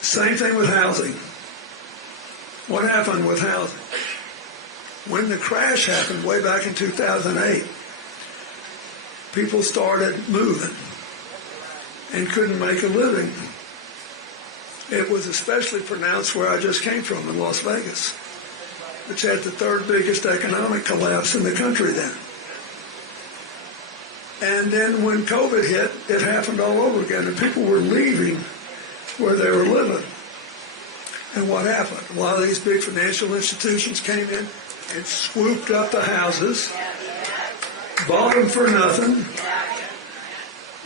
Same thing with housing. What happened with housing? When the crash happened way back in 2008, people started moving and couldn't make a living. It was especially pronounced where I just came from in Las Vegas, which had the third biggest economic collapse in the country then. And then when COVID hit, it happened all over again, and people were leaving where they were living. And what happened? A lot of these big financial institutions came in and swooped up the houses, bought them for nothing,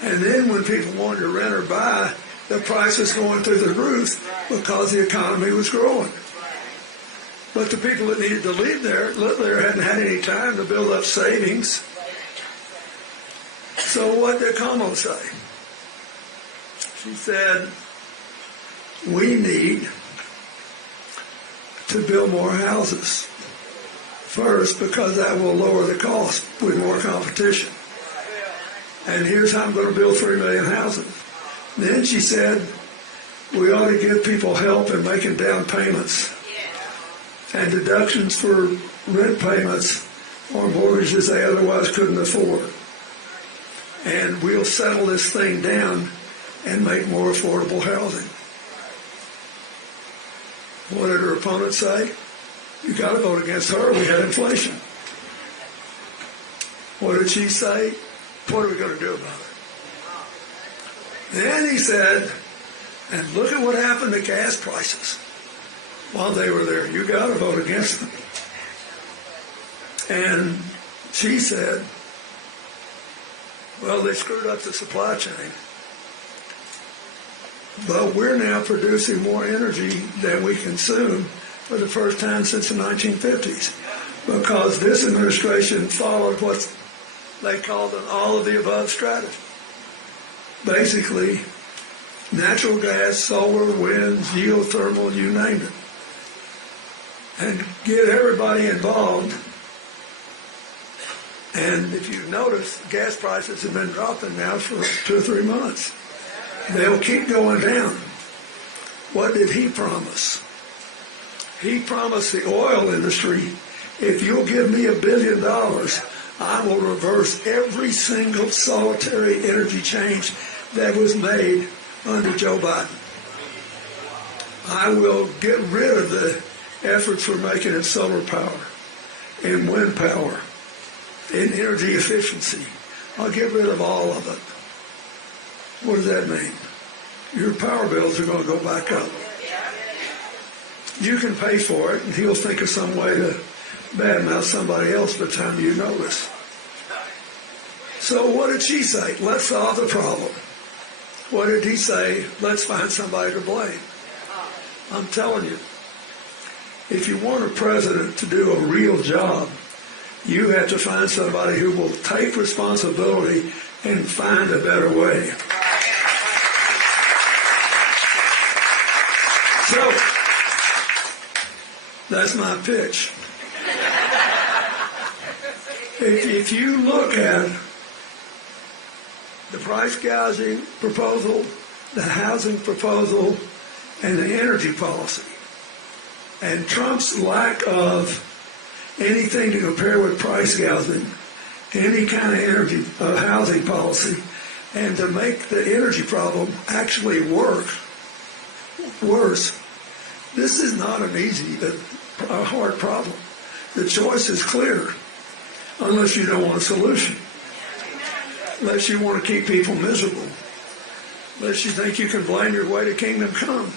and then when people wanted to rent or buy, the price was going through the roof because the economy was growing. But the people that needed to live there hadn't had any time to build up savings. So what did Kamala say? She said, we need to build more houses. First, because that will lower the cost with more competition. And here's how I'm going to build 3 million houses. Then she said, we ought to give people help in making down payments and deductions for rent payments or mortgages they otherwise couldn't afford. And we'll settle this thing down and make more affordable housing. What did her opponents say? You got to vote against her. We had inflation. What did she say? What are we going to do about it? Then he said, and look at what happened to gas prices while they were there. You got to vote against them. And she said, well, they screwed up the supply chain. But we're now producing more energy than we consume for the first time since the 1950s, because this administration followed what they called an all-of-the-above strategy. Basically, natural gas, solar, wind, geothermal, you name it, and get everybody involved. And if you notice, gas prices have been dropping now for 2 or 3 months. They'll keep going down. What did he promise? He promised the oil industry, if you'll give me $1 billion, I will reverse every single solitary energy change that was made under Joe Biden. I will get rid of the efforts for making it solar power and wind power and energy efficiency. I'll get rid of all of it. What does that mean? Your power bills are going to go back up. You can pay for it, and he'll think of some way to badmouth somebody else by the time you notice. So what did she say? Let's solve the problem. What did he say? Let's find somebody to blame. I'm telling you, if you want a president to do a real job, you have to find somebody who will take responsibility and find a better way. So, that's my pitch. If you look at the price gouging proposal, the housing proposal, and the energy policy, and Trump's lack of anything to compare with price gouging, any kind of energy housing policy, and to make the energy problem actually worse, this is not an easy, a hard problem. The choice is clear, unless you don't want a solution, unless you want to keep people miserable, unless you think you can blame your way to kingdom come.